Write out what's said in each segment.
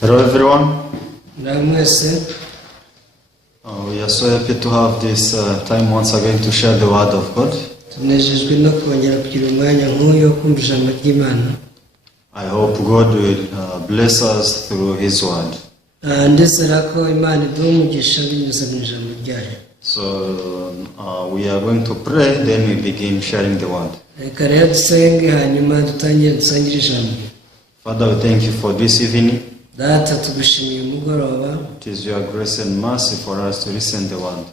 Hello everyone. We are so happy to have this time once again to share the word of God. I hope God will bless us through His word. So we are going to pray, then we begin sharing the word. Father, we thank you for this evening. It is your grace and mercy for us to listen to the word.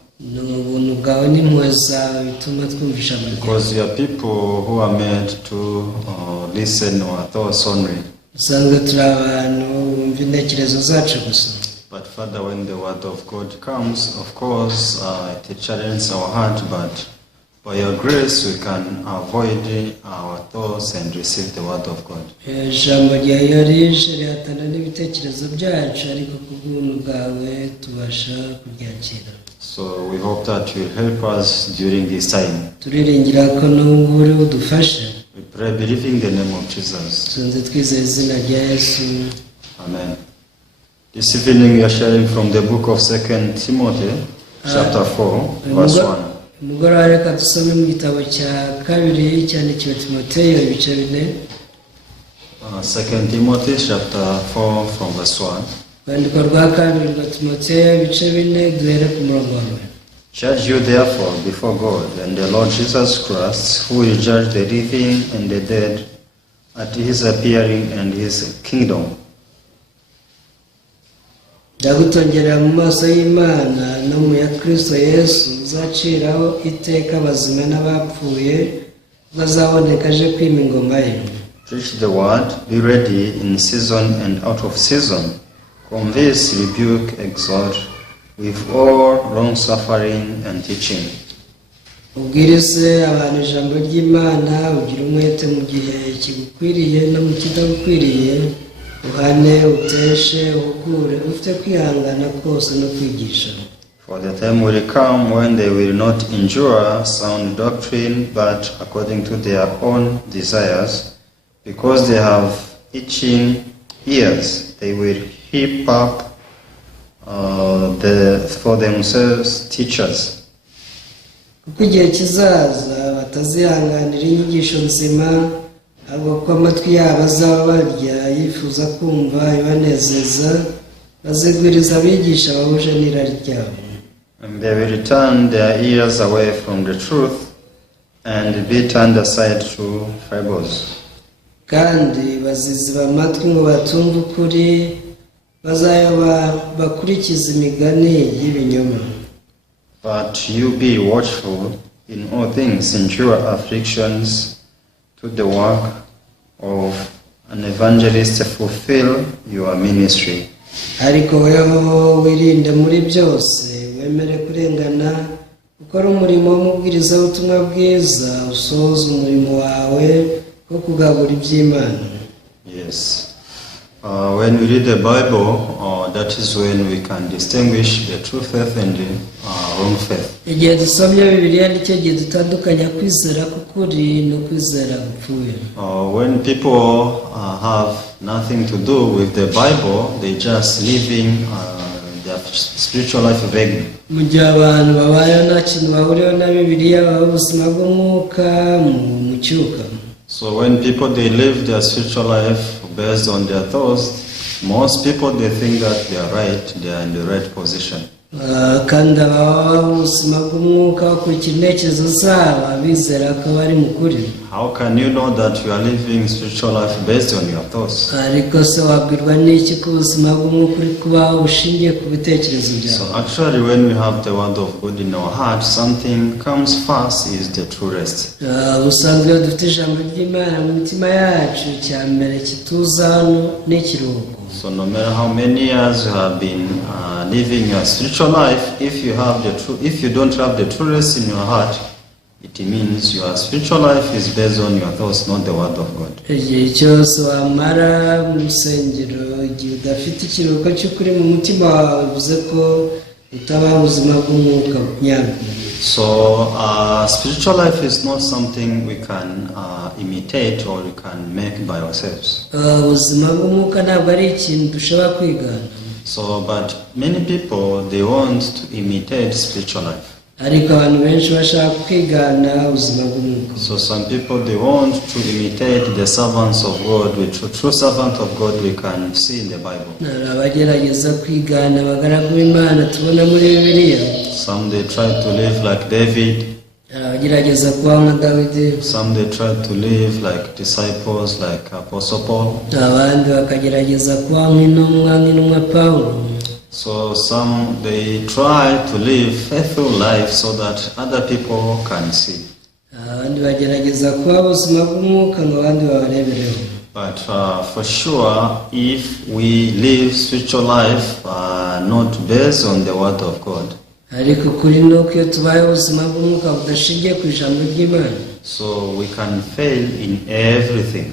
Because you are people who are made to listen or thoughts only. But Father, when the word of God comes, of course, it challenges our heart, but by your grace we can avoid our thoughts and receive the word of God. So we hope that you will help us during this time. We pray believing in the name of Jesus. Amen. This evening we are sharing from the book of 2 Timothy, chapter 4, verse 1. 2 Timothy chapter 4 from verse 1. Judge you therefore before God and the Lord Jesus Christ, who will judge the living and the dead at his appearing and his kingdom. Ndagutongerera mu maso y'Imana no mu ya Kristo Yesu uzaciraho iteka abazima n'abapfuye bazaboneka aje kwima ingoma ye. Preach the word, be ready in season and out of season. Convince, rebuke, exhort with all long suffering and teaching. Ubwirize abantu ijambo ry'Imana, ugira umwete mu gihe kigukwiriye no mu kidagukwiriye. For the time will come when they will not endure sound doctrine, but according to their own desires, because they have itching ears, they will heap up for themselves teachers. And they will return their ears away from the truth and be turned aside to fables. But you be watchful in all things, endure afflictions, to the work of an evangelist, fulfill your ministry. Ariko weho wirinde muri byose wemere kurengana ukora umurimo w'umubwiriza w'ubutumwa bwiza usohoza umurimo wawe wo kugabura iby'Imana. Yes. When we read the Bible, that is when we can distinguish the true faith and the wrong faith. When people have nothing to do with the Bible, they just living their spiritual life vaguely. So when people they live their spiritual life based on their thoughts, most people they think that they are right, they are in the right position. How can you know that you are living spiritual life based on your thoughts? So actually when we have the word of God in our heart, something comes first is the true rest. So no matter how many years you have been living your spiritual life, if you don't have the true rest in your heart, it means your spiritual life is based on your thoughts, not the word of God. utabaho ubuzima bw'umwuka nyabwo. So spiritual life is not something we can imitate or we can make by ourselves. Ubuzima bw'umwuka ntabwo ari ikintu dushobora kwigana. So, but many people, they want to imitate spiritual life. Ariko abantu benshi bashaka kwigana ubuzima bw'umwuka. So some people, they want to imitate the servants of God, which a true servant of God we can see in the Bible. Abagerageza kwigana abagaragu b'Imana tubona muri Bibiliya. Some they try to live like David. Abagerageza kubaho nka Dawidi. Some they try to live like disciples, like Apostle Paul. Abandi bakagerageza kubaho nk'intumwa Pawulo. So some they try to live faithful life so that other people can see. Abandi bagerageza kubaho ubuzima bw'umwuka ngo abandi babarebereho. But for sure, if we live spiritual life not based on the word of God, ariko kuri nuko iyo tubayeho ubuzima bw'umwuka budashingiye ku ijambo ry'Imana, so we can fail in everything.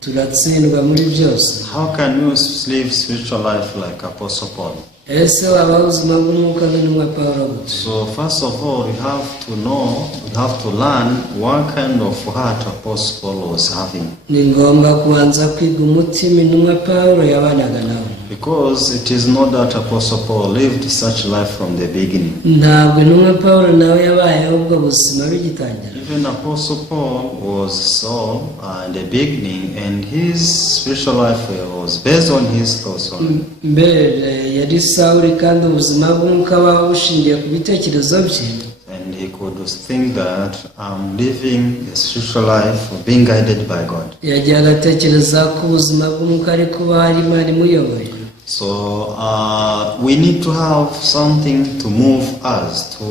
turatsindwa muri byose. How can you live spiritual life like Apostle Paul? Ese wabaho ubuzima bw'umwuka nk'intumwa Pawulo gute? So first of all, we have to know, we have to learn what kind of heart Apostle Paul was having. Ni ngombwa kubanza kwiga umutima intumwa Pawulo yabanaga nawo. Because it is not that Apostle Paul lived such life from the beginning. Ntabwo intumwa Pawulo nawe yabayeho ubwo buzima bigitangira. Even Apostle Paul was Saul in the beginning, and his spiritual life was based on his thoughts only. Mbere yari Sawuli kandi ubuzima bw'umwuka wawe bushingiye ku bitekerezo bye. And he could think that I'm living a spiritual life of being guided by God. Yagiye agatekereza ko ubuzima bw'umwuka ari kuba hari Imana imuyoboye. So we need to have something to move us to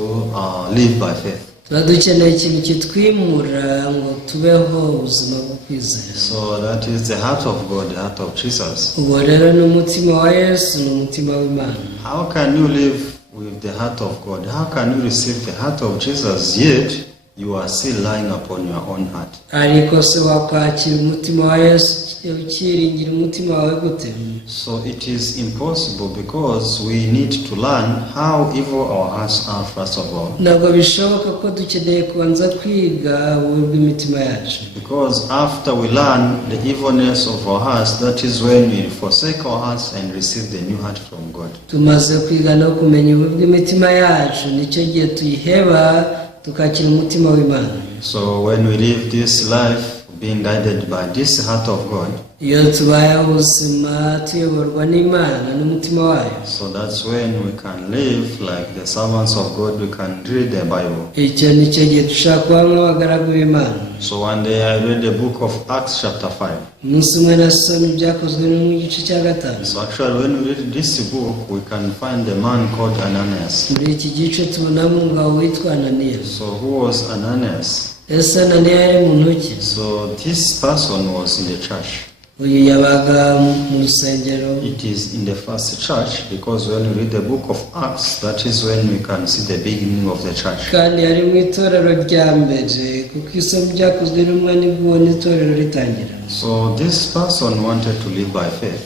live by faith. Tuba dukeneye ikintu kitwimura ngo tubeho ubuzima bwo kwizera. So that is the heart of God, the heart of Jesus. Ubwo rero ni umutima wa Yesu, ni umutima w'Imana. How can you live with the heart of God? How can you receive the heart of Jesus yet you are still lying upon your own heart? Ariko se wakwakira umutima wa Yesu ukiringira umutima wawe gute? So it is impossible because we need to learn how evil our hearts are first of all. Ntabwo bishoboka ko dukeneye kubanza kwiga ububi bw'imitima yacu. Because after we learn the evilness of our hearts, that is when we forsake our hearts and receive the new heart from God. Tumaze kwiga no kumenya ububi bw'imitima yacu, nicyo gihe tuyiheba tukakira umutima w'Imana. So when we live this life being guided by this heart of God, iyo tubayeho ubuzima tuyoborwa n'Imana n'umutima wayo, so that's when we can live like the servants of God, we can read the Bible. icyo nicyo gihe dushaka kuba nk'abagaragu b'Imana. So one day I read the book of Acts chapter 5. Umunsi umwe nasomye ibyakozwe no mu gice cya 5. So actually when we read this book, we can find a man called Ananias. Muri iki gice tubonamo umugabo witwa Ananiya. So who was Ananias? Ese Ananiya yari muntu ki? So this person was in the church. Uyu yabaga mu rusengero. It is in the first church because when we read the book of Acts, that is when we can see the beginning of the church. Kandi yari mu itorero rya mbere kuko isomo ryakozwe n'umwanya ubwo itorero ritangira. So this person wanted to live by faith.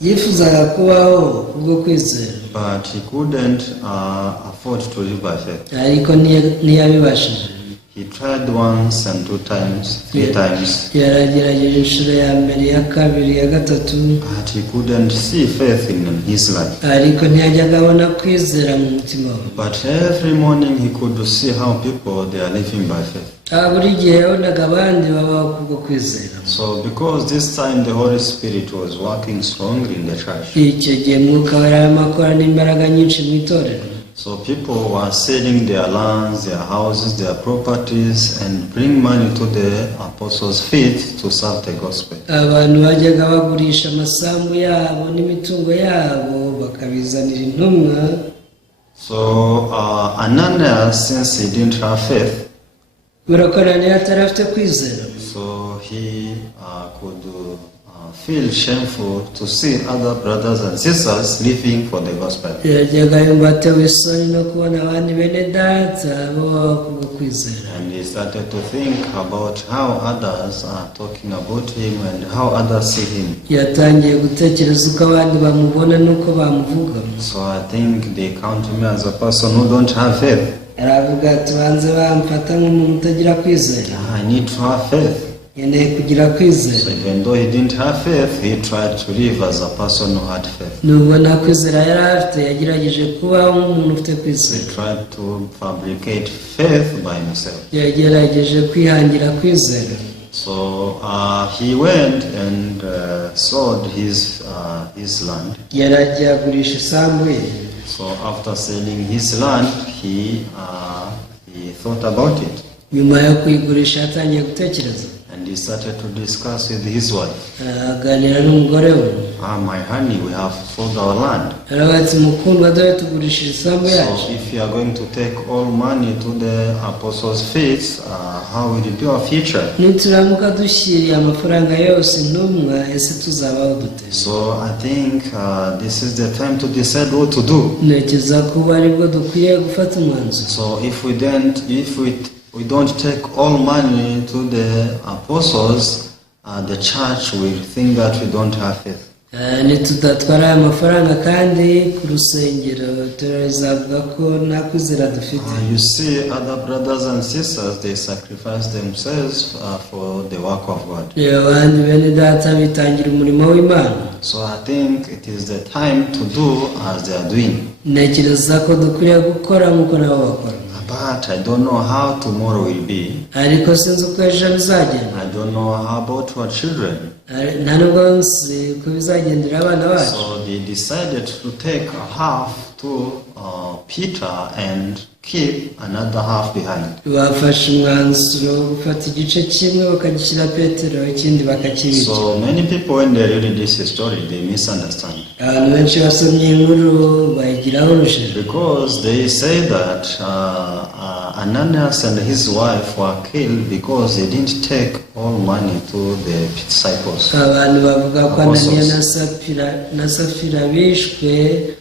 Yifuzaga kubaho kubwo kwizera. But he couldn't afford to live by faith. Ariko ntiyabibashije. He tried once and two times, three times. Yaragerageje inshuro ya mbere, ya kabiri, ya gatatu. But he couldn't see faith in his life. Ariko ntiyajyaga abona kwizera mu mutima we. But every morning he could see how people they are living by faith. Buri gihe yabonaga abandi babaho kubwo kwizera. So because this time the Holy Spirit was working strongly in the church. Icyo gihe Mwuka Wera yarimo akora n'imbaraga nyinshi mu itorero. So people were selling their lands, their houses, their properties, and bring money to the apostles' feet to serve the gospel. Abantu bajyaga bagurisha amasambu yabo n'imitungo yabo bakabizanira intumwa. So Ananias, since he didn't have faith, kubera ko Ananiya atari afite kwizera, so he could feel shameful to see other brothers and sisters living for the gospel. yajyaga yumva atewe isoni no kubona abandi bene data bo kubwo kwizera. And he started to think about how others are talking about him and how others see him. Yatangiye gutekereza uko abandi bamubona n'uko bamuvuga. So I think they count me as a person who don't have faith. Aravuga ati banze bamfata nk'umuntu utagira kwizera. I need to have faith. Nkeneye kugira kwizera. So even though he didn't have faith, he tried to live as a person who had faith. Nubwo nta kwizera yari afite, yagerageje kubaho nk'umuntu ufite He kwizera. tried to fabricate faith by himself. Yagerageje kwihangira kwizera. So he went and sold his land. Yaragiye agurisha isambu ye. So after selling his land, he thought about it. Nyuma yo kuyigurisha yatangiye gutekereza. And he started to discuss with his wife. Aganira n'umugore we. My honey, we have sold our land. Aravuga ati mukundwa, dore tugurishije isambu yacu. So if you are going to take all money to the apostles' feet, how will it be our future? Nituramuka dushyiriye amafaranga yose intumwa, ese tuzabaho dute? So I think this is the time to decide what to do. Ntekereza ko aribwo dukwiye gufata umwanzuro. So if we don't take all money to the apostles, the church will think that we don't have faith. Nitudatwara aya mafaranga kandi ku rusengero turazavuga ko nta kwizera dufite. You see other brothers and sisters, they sacrifice themselves for the work of God. Abandi bene data bitangira umurimo w'Imana. So I think it is the time to do as they are doing. Ntekereza ko dukwiriye gukora nk'uko nabo bakora. But I don't know how tomorrow will be. Ariko sinzi uko ejo bizagenda. I don't know how about our children. Nta nubwo nzi uko bizagendera abana bacu. So they decided to take a half to Peter and keep another half behind. Bafashe umwanzuro wo gufata igice kimwe bakagishyira Petero, ikindi bakakibika. So many people, when they read this story, they misunderstand. Abantu benshi basomye inkuru bayigiraho urujijo. Because they say that Ananias and his wife were killed because they didn't take all money to the disciples. Abantu bavuga ko Ananiya na Safira bishwe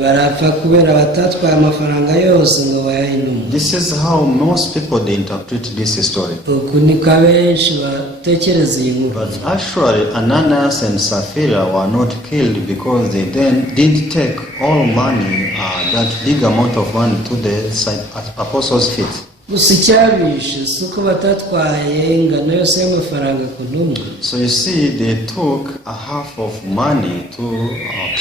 barapfa kubera batatwaye amafaranga yose ngo bayahe intumwa. This is how most people they interpret this story. Uku niko abenshi batekereza iyi nkuru. But actually Ananias and Sapphira were not killed because they then didn't take all money, that big amount of money to the apostles' feet. Gusa icyabishe si uko batatwaye ingano yose y'amafaranga ku ntumwa. So you see, they took a half of money to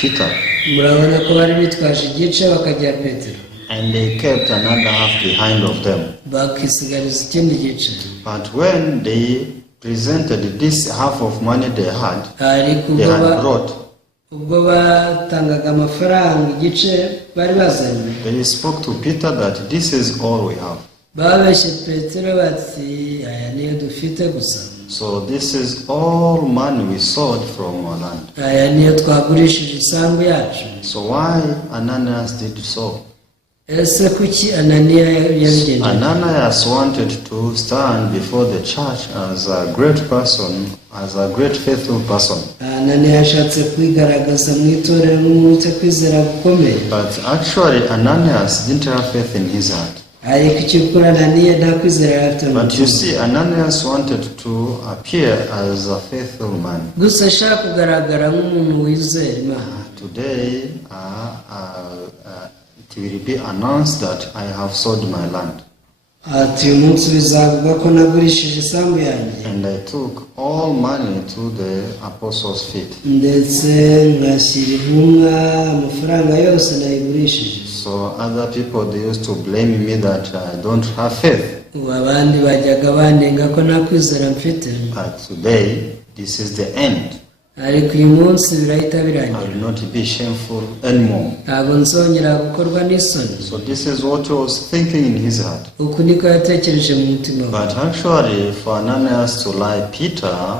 Peter. Murabona ko bari bitwaje igice bakajya Petero. And they kept another half behind of them. Bakisigariza ikindi gice. But when they presented this half of money they had brought, ubwo batangaga amafaranga igice bari bazanye, they spoke to Peter that this is all we have. babeshye Petero bati aya niyo dufite gusa. So this is all money we sold from our land. Aya niyo twagurishije isambu yacu. So why Ananias did so? Ese kuki Ananiya yabigenje? Ananias wanted to stand before the church as a great person, as a great faithful person. Ananiya yashatse kwigaragaza mu itorero nk'umuntu kwizera gukomeye. But actually Ananias didn't have faith in his heart. Ariko icyo Ananiya nta kwizera afite. But you see, Ananias wanted to appear as a faithful man. Gusa ashaka kugaragara nk'umuntu wizera Imana. Today it will be announced that I have sold my land. Ati umunsi bizavuga ko nagurishije isambu yanjye. And I took all money to the apostles' feet. Ndetse ngashyira intumwa amafaranga yose nayigurishije. So other people, they used to blame me that I don't have faith. Abandi bajyaga banenga ko nta kwizera mfite. But today, this is the end. Ariko uyu munsi birahita I birangira. will not be shameful anymore. Ntabwo nzongera gukorwa n'isoni. So this is what he was thinking in his heart. Uku niko yatekereje mu mutima we. But actually, for Ananias to lie Peter,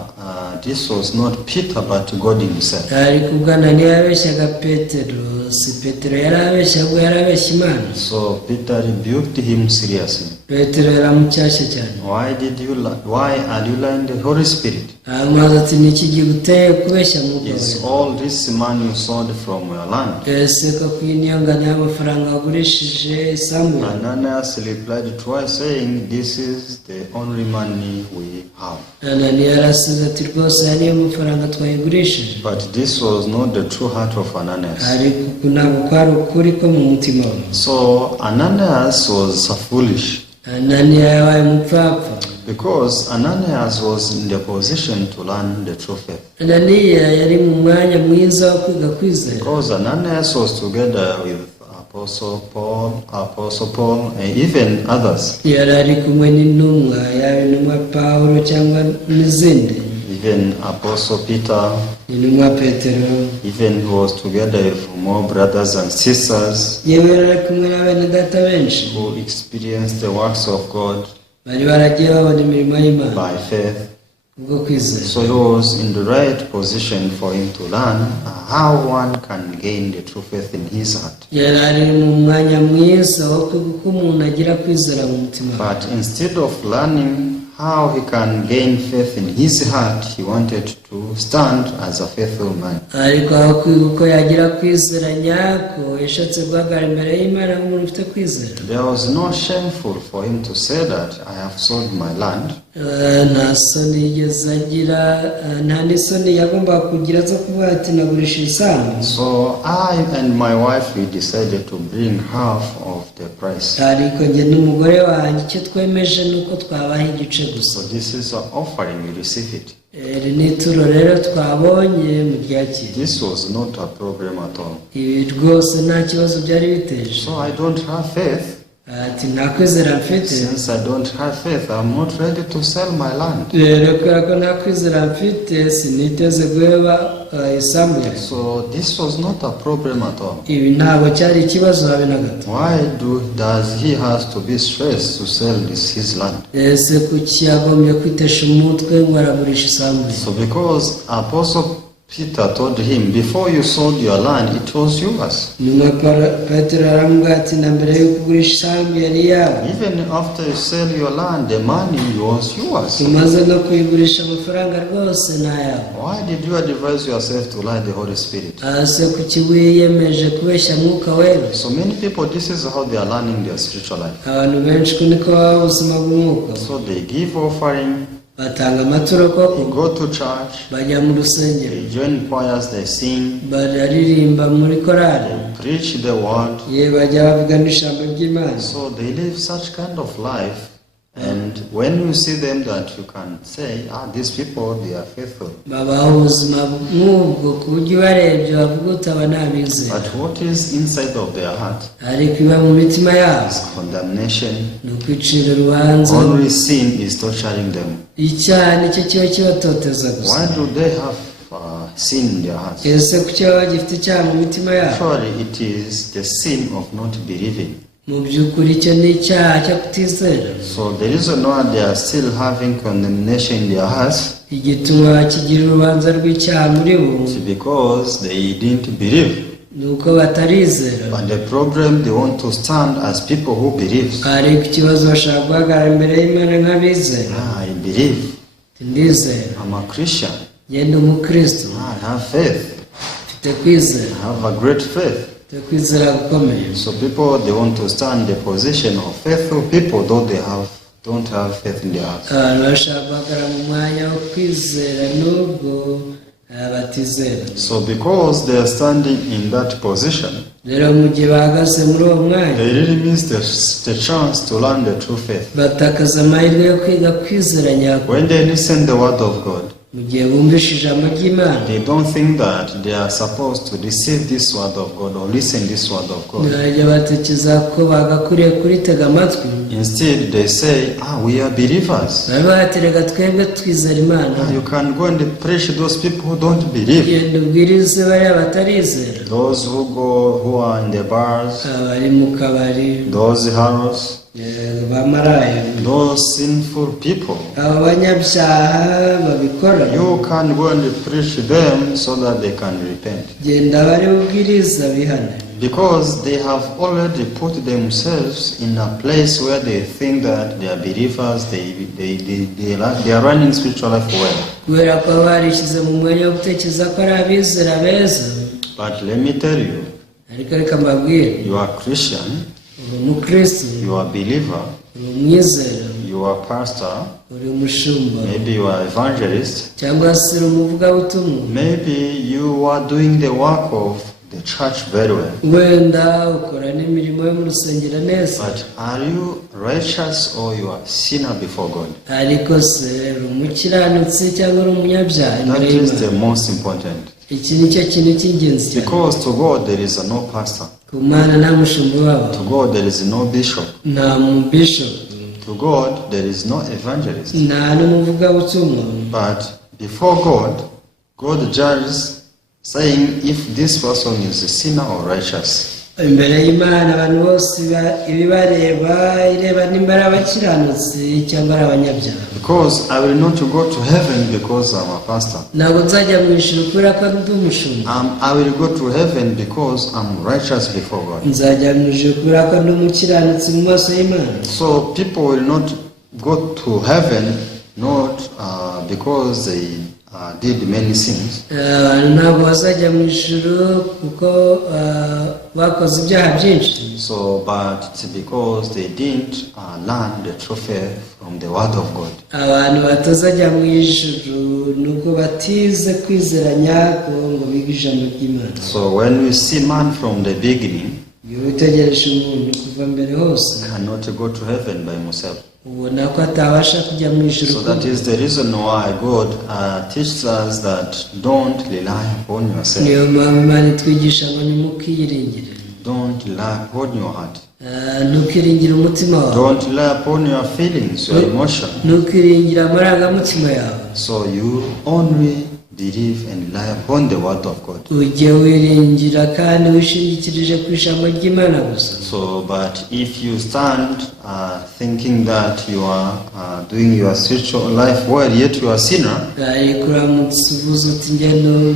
this was not Peter but God himself. Ariko ubwo Ananiya yabeshyaga Petero, si Petero yari abeshya, ahubwo yari abeshya Imana. So Peter rebuked him seriously. Petero yaramucyashye cyane. Why are you lying the Holy Spirit? Amaze ati niki giguteye kubeshya mwuka Is wawe? all this money you sold from your land? Ese ko kwiniyanganya y'amafaranga wagurishije isambu? Ananias replied twice saying, this is the only money we have. Ananiya yarasize ati rwose aya niyo mafaranga twayigurishije. But this was not the true heart of Ananias. Ariko ntabwo kwari ukuri ko mu mutima we. So Ananias was foolish. Ananiya yabaye umupfapfa. Because Ananias was in the position to learn the true faith. Ananiya yari mu mwanya mwiza wo kwiga kwizera. Because Ananias was together with Apostle Paul, and even others. Yari ari kumwe n'intumwa, yaba intumwa Pawulo cyangwa n'izindi. Even Apostle Peter. Intumwa Petero. Even he was together with more brothers and sisters. Yewe yari ari kumwe n'abene data benshi. Who experienced the works of God. Bari baragiye babona imirimo y'Imana. By faith. Ubwo kwizera. So he was in the right position for him to learn how one can gain the true faith in his heart. Yari ari mu mwanya mwiza wo kwiga uko umuntu agira kwizera mu mutima. But instead of learning how he can gain faith in his heart, he wanted to stand as a faithful man. Ariko aho kwiga uko yagira kwizera nyako, yashatse guhagarara imbere y'Imana nk'umuntu ufite kwizera. There was no shameful for him to say that I have sold my land. Nta soni yigeze agira, nta n'isoni yagombaga kugira zo kuvuga ati nagurisha isambu. So I and my wife, we decided to bring half of the price. Ariko njye n'umugore wanjye icyo twemeje ni uko twabaha igice gusa. So this is an offering, we receive it. Iri ni ituro rero twabonye mu ryakira. This was not a problem at all. Ibi rwose nta kibazo byari biteje. So I don't have faith. Ati nta kwizera mfite. Since I don't have faith, I'm not ready to sell my land. Rero kubera ko nta kwizera mfite, siniteze guheba isambu yanjye. So this was not a problem at all. Ibi ntabwo cyari ikibazo habe na gato. Why does he has to be stressed to sell his land? Ese kuki yagombye kwitesha umutwe ngo aragurisha isambu? So because Apostle Peter told him, before you sold your land, it was yours. Nyuma Petero aramubwira ati na mbere yo kugurisha isambu yari yawe. Even after you sell your land, the money was yours. Umaze no kuyigurisha amafaranga rwose ni ayawe. Why did you advise yourself to lie the Holy Spirit? Ase kuki wiyemeje kubeshya mwuka wera? So many people, this is how they are learning their spiritual life. Abantu benshi ko niko baba ubuzima bw'umwuka. So they give offering. Batanga amaturo koko. They go to church. Bajya mu rusengero. They join choirs, they sing. Bararirimba muri korali. Preach the word. Ye bajya bavugana ijambo ry'Imana. So they live such kind of life. And when you see them, that you can say, these people, they are faithful. Babaho ubuzima nk'ubwo ku buryo ubarebye bavuga utaba nabizera. But what is inside of their heart? Ariko iba mu mitima yabo. Is condemnation. Ni ukwicira urubanza. Only sin is torturing them. Icyaha nicyo kiba kibatoteza gusa. Why do they have sin in their hearts? Ese kuki baba bagifite icyaha mu mitima yabo? Surely it is the sin of not believing. Mu by'ukuri icyo ni icyaha cyo kutizera. So the reason why they are still having condemnation in their hearts, igituma kigira urubanza rw'icyaha muri bo, is because they didn't believe. nuko batarizera. But the problem, they want to stand as people who believe. Ariko ikibazo bashaka guhagarara imbere y'Imana nk'abizera. I believe. Ndizera. I'm a Christian. Ngende umukristo. I have faith. Mfite kwizera. I have a great faith. Mfite kwizera gukomeye. So people, they want to stand the position of faithful people, though they don't have faith in their hearts. Abantu bashaka guhagarara mu mwanya wo kwizera nubwo batizera. So because they are standing in that position, rero mu gihe bahagaze muri uwo mwanya, they really miss the chance to learn the true faith. batakaza amahirwe yo kwiga kwizera nyako. When they listen the word of God, mu gihe bumvise ijambo ry'Imana, they don't think that they are supposed to receive this word of God or listen this word of God. ntibajya batekereza ko bagakwiriye kuritega amatwi. Instead, they say, we are believers. baba baterega twebwe twizera Imana. You can go and preach those people who don't believe. genda ubwirize bariya batarizera. Those who are in the bars, abari mu kabari, those harlots, bamaraya, those sinful people. aba banyabyaha babikora. You can go and preach them so that they can repent. genda bari ubwiriza bihane. Because they have already put themselves in a place where they think that they are believers, they are running spiritual life well. kubera ko barishyize mu mwanya wo gutekereza ko ari abizera beza. But let me tell you, ariko reka mbabwire, you are Christian, uri umukristo, you are believer, uri umwizera, you are pastor, uri umushumba, maybe you are evangelist, cyangwa se uri umuvugabutumwa. maybe you are doing the work of the church very well. wenda ukora n'imirimo yo mu rusengero neza. But are you righteous or you are sinner before God? ariko se uri umukiranutsi cyangwa uri umunyabyaha That imbere is the y'Imana? most important. iki ni cyo kintu cy'ingenzi cyane. Because to God there is no pastor. ku Mana nta mushumba wabo, To God there is no bishop. nta mubishop, To God there is no evangelist. nta n'umuvugabutumwa. But before God, God judges saying if this person is a sinner or righteous. imbere y'Imana abantu bose ibibareba ireba nimba ari abakiranutsi cyangwa ari abanyabyaha. Because I will not go to heaven because I'm a pastor. ntabwo nzajya mu ijuru kubera ko ndi umushumba. I will go to heaven because I'm righteous before God. nzajya mu ijuru kubera ko ndi umukiranutsi mu maso y'Imana. So people will not go to heaven not because they did many sins. abantu ntabwo bazajya mu ijuru kuko bakoze ibyaha byinshi. So, but it's because they didn't learn the truth from the Word of God. abantu batazajya mu ijuru nuko batize kwizera nyako ngo bige ijambo ry'Imana. So when we see man from the beginning, iyo witegereje umuntu kuva mbere hose, cannot go to heaven by himself. ubona ko atabasha kujya mu ijuru. So that is the reason why God teaches us that don't rely upon yourself. niyo mpamvu Imana itwigisha ngo ntimukiyiringire. Don't rely upon your heart. ntukiringire umutima wawe. Don't rely upon your feelings, your emotion. ntukiringire amarangamutima yawe. So you only believe and rely upon the Word of God. ujye wiringira kandi wishingikirije ku ijambo ry'Imana gusa. So, but if you stand thinking that you are doing your spiritual life well, yet you are a sinner, ariko uramutse uvuze uti ngendo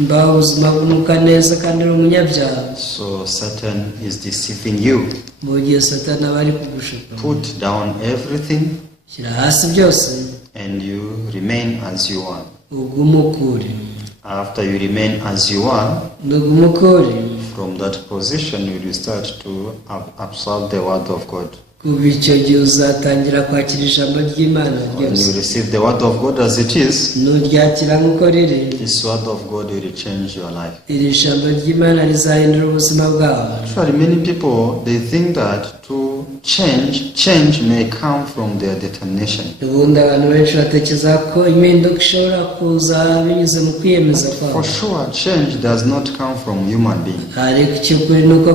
mbaho ubuzima bw'umwuka neza kandi uri umunyabyaha, so Satan is deceiving you. mu gihe Satani aba ari kugushuka. Put down everything shyira hasi byose and you remain as you are. ugume ukuri. After you remain as you are, ugume ukuri, from that position you will start to absorb the Word of God. kuva icyo gihe uzatangira kwakira ijambo ry'Imana When you ryose. receive the Word of God as it is, nuryakira nk'uko riri, this Word of God will change your life. iri jambo ry'Imana rizahindura ubuzima bwawe. Actually, many people, they think that to change may come from their determination. ubundi abantu benshi batekereza ko impinduka ishobora kuza binyuze mu kwiyemeza For kwabo. sure, change does not come from human being. ariko icy'ukuri ni uko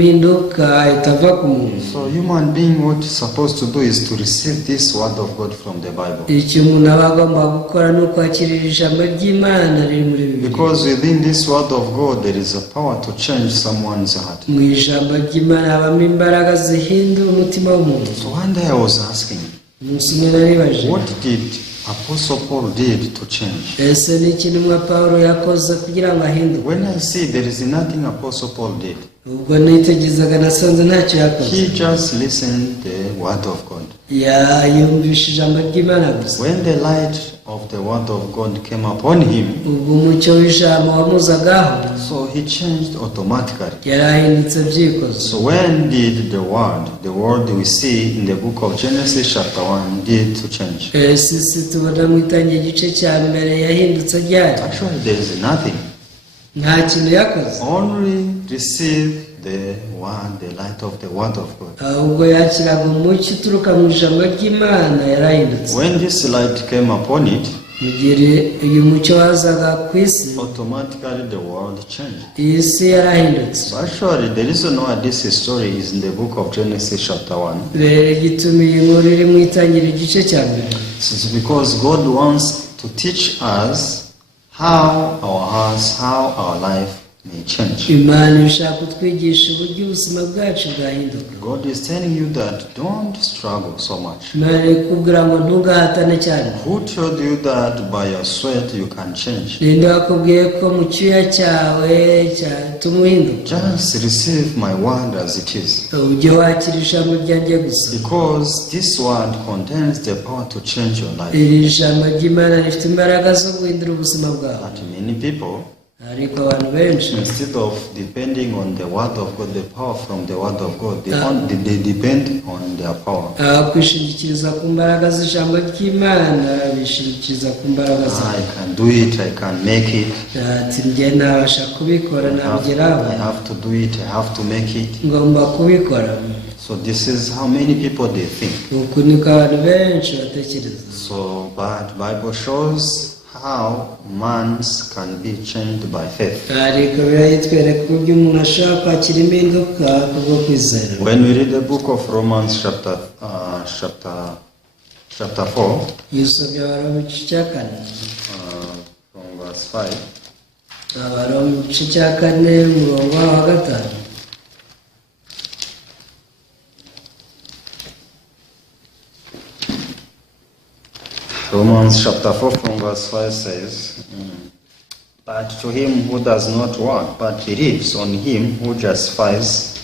impinduka itava ku muntu. So human being, what is supposed to do is to receive this Word of God from the Bible. icyo umuntu aba agomba gukora ni ukwakirira ijambo ry'Imana riri muri Bibiliya. Because within this Word of God, there is a power to change someone's heart. mu ijambo ry'Imana habamo imbaraga zihindura umutima w'umuntu. So one day I was asking, umunsi umwe naribaje, what did Apostle Paul did to change? ese ni iki intumwa Pawulo yakoze kugira ngo ahinduke? When I see there is nothing Apostle Paul did, ubwo nitegerezaga nasanze ntacyo yakoze. he just listened the Word of God. yumvishe ijambo ry'Imana gusa. When the light of the Word of God came upon him, ubwo umucyo w'ijambo wamuzagaho, so he changed automatically. yarahindutse byikoze. So when did the word we see in the book of Genesis chapter 1 did to change? sisi tubona mu itangira igice cya mbere yahindutse ryari? Actually, there is nothing. nta kintu yakoze, Only receive the word, the light of the Word of God. ahubwo yakiraga umucyo uturuka mu ijambo ry'Imana yarahindutse. When this light came upon it, mu gihe uyu mucyo wazaga ku isi, automatically the world changed. iyi si yarahindutse. So actually, the reason why this story is in the book of Genesis chapter 1 rero igituma iyi nkuru iri mu itangira igice cya mbere, is because God wants to teach us how our hearts, how our life may change. Imana ishaka kutwigisha uburyo ubuzima bwacu bwahinduka. God is telling you that don't struggle so much. Imana iri kukubwira ngo ntugahatane cyane. Who told you that by your sweat you can change? Ninde wakubwiye ko mu cyuya cyawe cyatuma uhinduka? Just receive my word as it is. Ujye wakira ijambo ryanjye gusa. Because this word contains the power to change your life. Iri jambo ry'Imana rifite imbaraga zo guhindura ubuzima bwawe. But many people, Ariko abantu benshi, instead of depending on the word of God, the power from the word of God, they depend on their power. kwishingikiriza ku mbaraga z'ijambo ry'Imana bishingikiriza ku mbaraga zawe. I can do it, I can make it. Ati njye nabasha kubikora nabigeraho. I have to do it, I have to make it. Ngomba kubikora. So this is how many people they think. Uku niko abantu benshi batekereza. So, but Bible shows how minds can be changed by faith. Ariko birayitwereka uburyo umuntu ashobora kwakira impinduka kubwo kwizera. When we read the book of Romans chapter 4, Yusomye Abaroma igice cya 4, from verse 5, Abaroma igice cya 4 umurongo wa 5. Romans chapter 4 from verse 5 says, But to him who does not work, but believes on him who justifies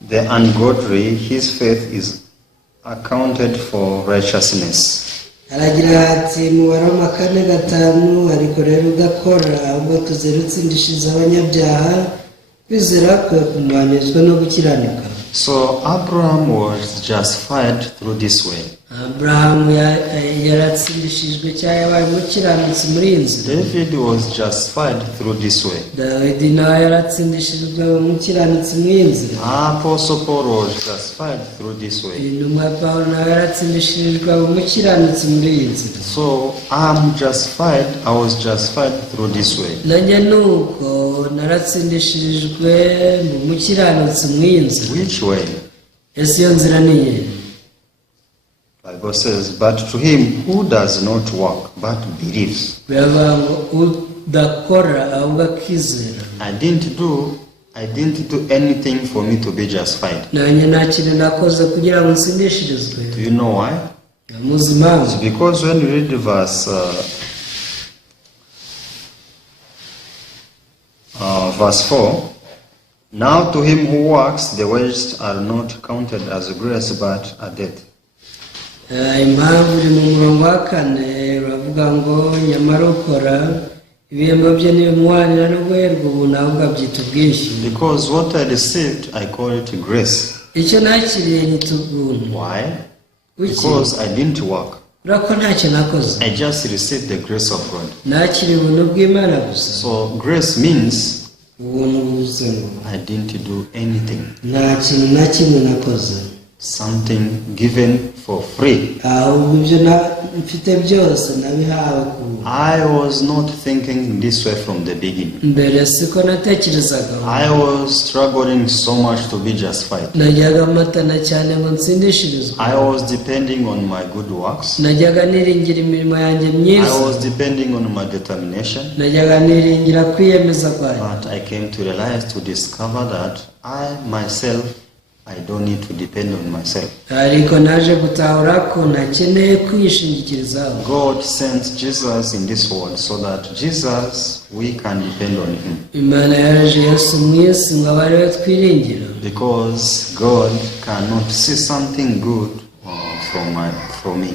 the ungodly, his faith is accounted for righteousness. Aragira ati mu Baroma 4:5 ariko rero udakora ahubwo tuzera utsindishiriza abanyabyaha kwizera kwe kumanizwa no gukiranuka. So Abraham was justified through this way. Abrahamu yaratsindishijwe cyangwa yabaye umukiranutsi muri iyi nzira. David was justified through this way. Dawidi nawe yaratsindishijwe umukiranutsi muri iyi nzira. Apostle Paul was justified through this way. Intumwa Pawulo nawe yaratsindishijwe umukiranutsi muri iyi nzira. So I was justified through this way. Nanjye nuko naratsindishirijwe mu mukiranutsi muri iyi nzira. Which way? Ese iyo nzira ni iyihe? Bible says, but to him who does not work but believes. Biravuga ngo udakora ahubwo akizera. I didn't do anything for me to be justified. Nanjye nta kintu nakoze kugira ngo nsindishirizwe. Do you know why? Muzi impamvu? It's because when you read verse 4, now to him who works, the wages are not counted as grace but a debt. Impamvu iri mu murongo wa 4 uravuga ngo nyamara ukora ibihembo bye ntibimuhanira no guherwa ubuntu ahubwo abyita ubwishyu. Because what I received, I call it grace. Icyo nakiriye nyita ubuntu. Why? Because I didn't work. Urako ntacyo nakoze. I just received the grace of God. Nakiriye ubuntu bw'Imana gusa. So grace means ubuntu buvuze ngo I didn't do anything. nta kintu na kimwe nakoze. Something given for free. Ahubwo ibyo mfite byose nabihawe ku buntu. I was not thinking in this way from the beginning. Mbere siko natekerezaga. I was struggling so much to be justified. Najyaga matana cyane ngo nsindishirizwe. I was depending on my good works. Najyaga niringira imirimo yanjye myiza. I was depending on my determination. Najyaga niringira kwiyemeza kwanjye. But I came to realize, to discover that I don't need to depend on myself. Ariko naje gutahura ko nakeneye kwishingikirizaho. God sent Jesus in this world so that Jesus, we can depend on him. Imana yaje Yesu mu isi ngo abe ariwe twiringira. Because God cannot see something good from me.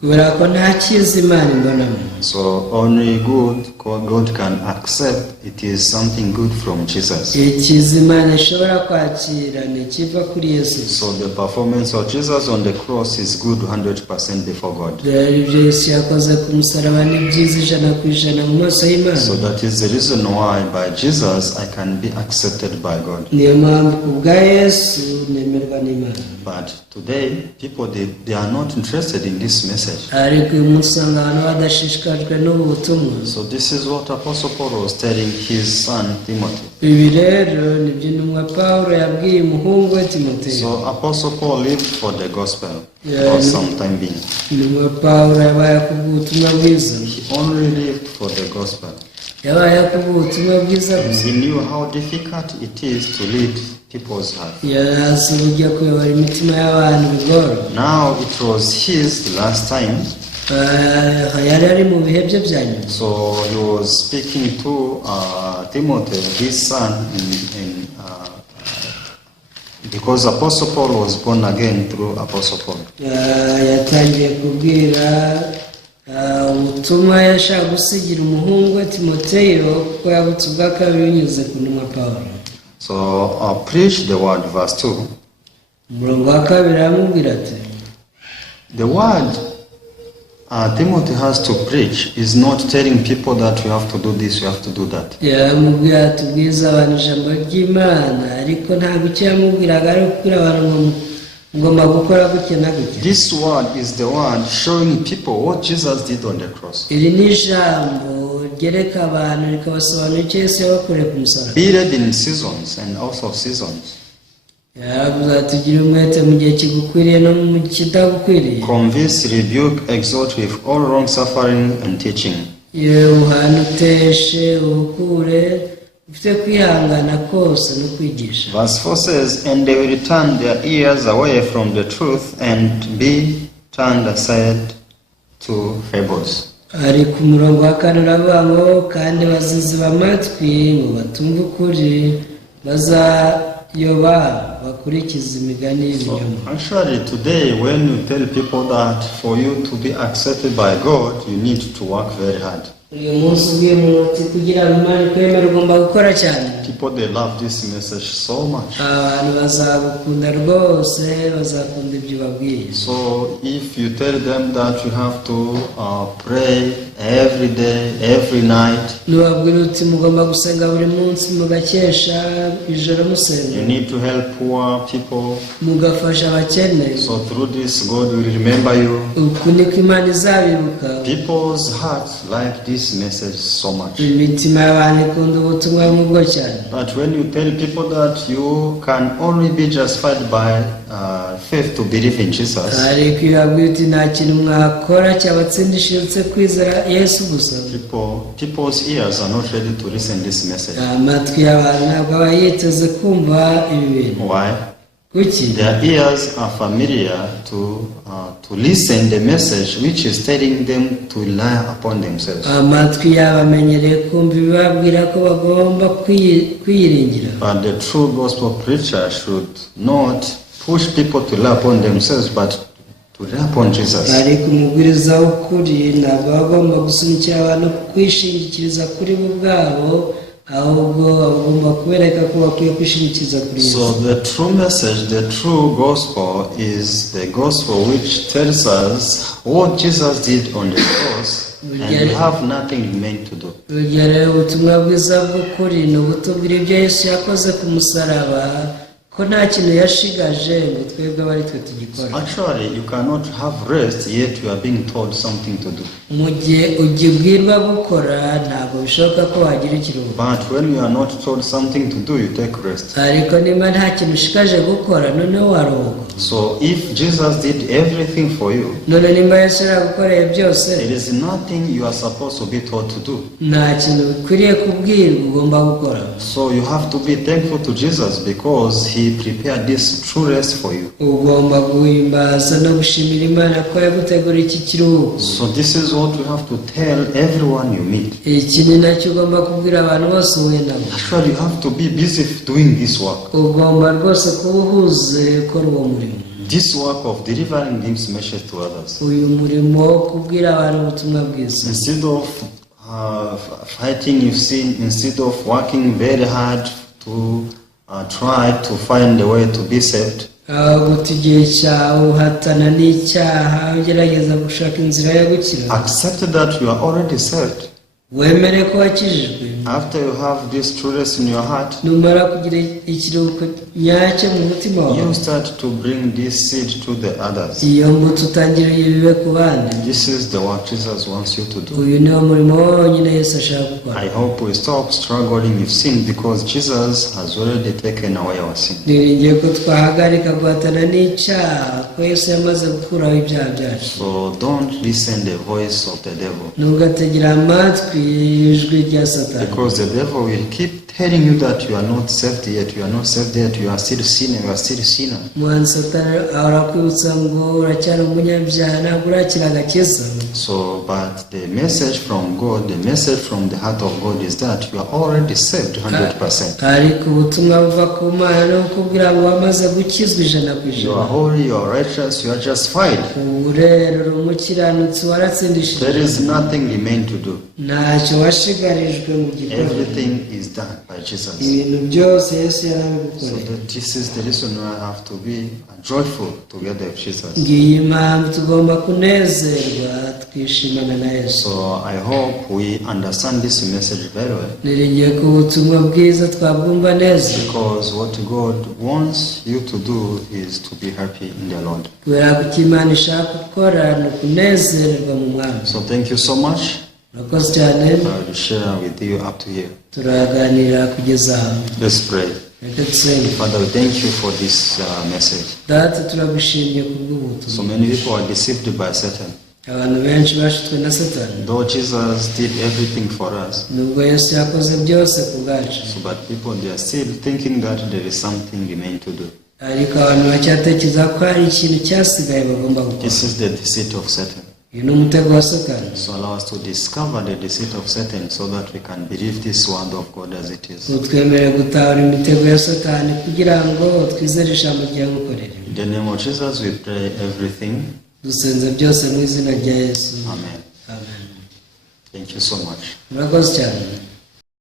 Kubera ko nta cyiza Imana imbonamo. So only good God can accept, it is something good from Jesus. Icyiza Imana ishobora kwakira ni kiva kuri Yesu. So the performance of Jesus on the cross is good 100% before God. Ibyo Yesu yakoze ku musaraba ni byiza 100% mu maso y'Imana. So that is the reason why by Jesus I can be accepted by God. Niyo mpamvu ku bwa Yesu nemerwa n'Imana. But today people they are not interested in this message. Ariko uyu munsi usanga abantu badashishikajwe n'ubu butumwa. So this is what Apostle Paul was telling his son Timothy. Ibi rero nibyo intumwa Pawulo yabwiye umuhungu we Timoteyo. So Apostle Paul lived for the gospel for some time being. Intumwa Pawulo yabaye ku butumwa bwiza. He only lived for the gospel. yabaye kuvuga ubutumwa bwiza gusa. He knew how difficult it is to lead people's hearts. yarazi uburyo kuyobora imitima y'abantu bigora. Now it was his last time. yari ari mu bihe bye bya nyuma. So he was speaking to Timothy, his son, because Apostle Paul was born again through Apostle Paul. yatangiye kubwira ubutumwa yashaka gusigira umuhungu we Timoteyo kuko yabutse ubwa kabiri binyuze ku ntumwa Pawulo. So preach the word, verse 2. umurongo wa kabiri aramubwira ati, The word Timothy has to preach is not telling people that you have to do this, you have to do that. yamubwira tubwiza abantu ijambo ry'Imana, ariko ntabwo icyo yamubwiraga ari ukubwira abantu ngo ngomba gukora gutya na gutya. This word is the word showing people what Jesus did on the cross. iri ni ijambo ryereka abantu rikabasobanurira icyo Yesu yabakoreye ku musaraba. Be ready in seasons and also off seasons. yaravuze ati ugire umwete mu gihe kigukwiriye no mu kidagukwiriye. Convince, rebuke, exhort with all wrong suffering and teaching. yewe uhana uteshe uhukure ufite kwihangana kose no kwigisha. Verse 4 says, And they will turn their ears away from the truth and be turned aside to fables. ari ku murongo wa kane uravuga ngo kandi baziziba amatwi ngo batumve ukuri bazayoba bakurikiza imigani y'ibinyoma. Actually, today when you tell people that for you to be accepted by God, you need to work very hard. uyu munsi ubwiye umuntu ati kugira ngo Imana ikwemere ugomba gukora cyane. People, they love this message so much. abantu bazagukunda rwose, bazakunda ibyo ubabwiye. So if you tell them that you have to pray every day, every night, nubabwira uti mugomba gusenga buri munsi mugakesha ijoro musenga, you need to help poor people, mugafasha abakene, so through this God will remember you. uku niko Imana izabibuka. People's hearts like this message so much. imitima y'abantu ikunda ubutumwa nk'ubwo cyane. But when you tell people that you can only be justified by faith to believe in Jesus, ariko iyo babwiye uti nta kintu mwakora cyabatsindishije kwizera Yesu gusa, people's ears are not ready to listen this message. amatwi y'abantu ntabwo aba yiteze kumva ibi bintu. Why? kuki? Their ears are familiar to listen the message which is telling them to rely upon themselves. amatwi yabo amenyereye kumva ibibabwira ko bagomba kwiyiringira. But the true gospel preacher should not push people to rely upon themselves, but to rely upon Jesus. ariko umubwiriza w'ukuri ntabwo agomba gusunikira abantu kwishingikiriza kuri bo ubwabo, ahubwo agomba kubereka ko bakwiye kwishingikiriza kuri Yesu. So the true message, the true gospel is the gospel which tells us what Jesus did on the cross, and we have nothing remained to do. urugero ubutumwa bwiza bw'ukuri ni ubutubwira ibyo Yesu yakoze ku musaraba, ko nta kintu yashigaje ngo twebwe abari twe tugikora. Actually, you cannot have rest yet you are being told something to do. mu gihe ugibwirwa gukora ntabwo bishoboka ko wagira ikiruhuko. But when you are not told something to do, you take rest. ariko niba nta kintu ushikaje gukora noneho waruhuka. So if Jesus did everything for you, none nimba Yesu yaragukoreye byose, there is nothing you are supposed to be told to do. nta kintu ukwiriye kubwirwa ugomba gukora. So you have to be thankful to Jesus because He prepared this true rest for you. ugomba guhimbaza no gushimira Imana ko yaguteguriye iki kiruhuko. So this is what you have to tell everyone you meet. iki ni nacyo ugomba kubwira abantu bose uhuye nabo. Actually, you have to be busy doing this work. ugomba rwose kuba uhuze ukora uwo murimo. This work of delivering this message to others. uyu murimo wo kubwira abantu ubutumwa bwiza. Instead of fighting, you've seen, instead of working very hard to try to find a way to be saved, guta igihe cyawe uhatana n'icyaha ugerageza gushaka inzira yo gukira, accept that you are already saved. wemere ko wakijijwe. After you have this true rest in your heart, numara kugira ikiruhuko nyacyo mu mutima wawe, you start to bring this seed to the others. iyo mbuto utangire ibibe ku bandi. This is the work Jesus wants you to do. uyu niwo murimo wonyine Yesu ashaka gukora. I hope we stop struggling with sin because Jesus has already taken away our sin. niringiye ko twahagarika guhatana n'icyaha ko Yesu yamaze gukuraho ibyaha byacu. So don't listen the voice of the devil. ntugategera amatwi ijwi rya Satani. Because the devil will keep telling you that you are not saved yet, you are not saved yet, you are still sinning, you are still sinner. Mwanzi Satani arakwibutsa ngo uracyari umunyabyaha ntabwo urakira agakiza. So, but the message from God, the message from the heart of God is that you are already saved 100%. Ariko ubutumwa buva ku Mana ni ukubwira ngo wamaze gukizwa 100%. You are holy, you are righteous, you are justified. Ubu rero umukiranutsi waratsindishije. There is nothing remain to do. Ntacyo washigarijwe mu gikorwa. Everything is done by Jesus. Ibintu byose Yesu So yarabigukoreye. this is the reason why I have to be joyful together with Jesus. Ngiyi impamvu tugomba kunezerwa twishimana na Yesu. So I hope we understand this message very well. Niringiye ko ubutumwa bwiza twabwumva neza. Because what God wants you to do is to be happy in the Lord. Kubera ko icyo Imana ishaka gukora ni ukunezererwa mu Mwami. So thank you so much. Murakoze cyane. I will share with you up to here. Turaganira kugeza aha. Let's pray. Reka dusenge. Father, we thank you for this message. Data turagushimiye kubw'ubutumwa. So many people are deceived by Satan. Abantu benshi bashutwe na Satani. Though Jesus did everything for us. Nubwo Yesu yakoze byose ku bwacu. So but people, they are still thinking that there is something remain to do. Ariko abantu bacyatekereza ko hari ikintu cyasigaye bagomba gukora. This is the deceit of Satan. Uyu ni umutego wa Satani. So allow us to discover the deceit of Satan so that we can believe this word of God as it is. Utwemere gutahura imitego ya Satani kugira ngo twizere ijambo ryamukorera. In the name of Jesus we pray everything. Dusenze byose mu izina rya Yesu. Amen. Amen. Thank you so much. Murakoze cyane.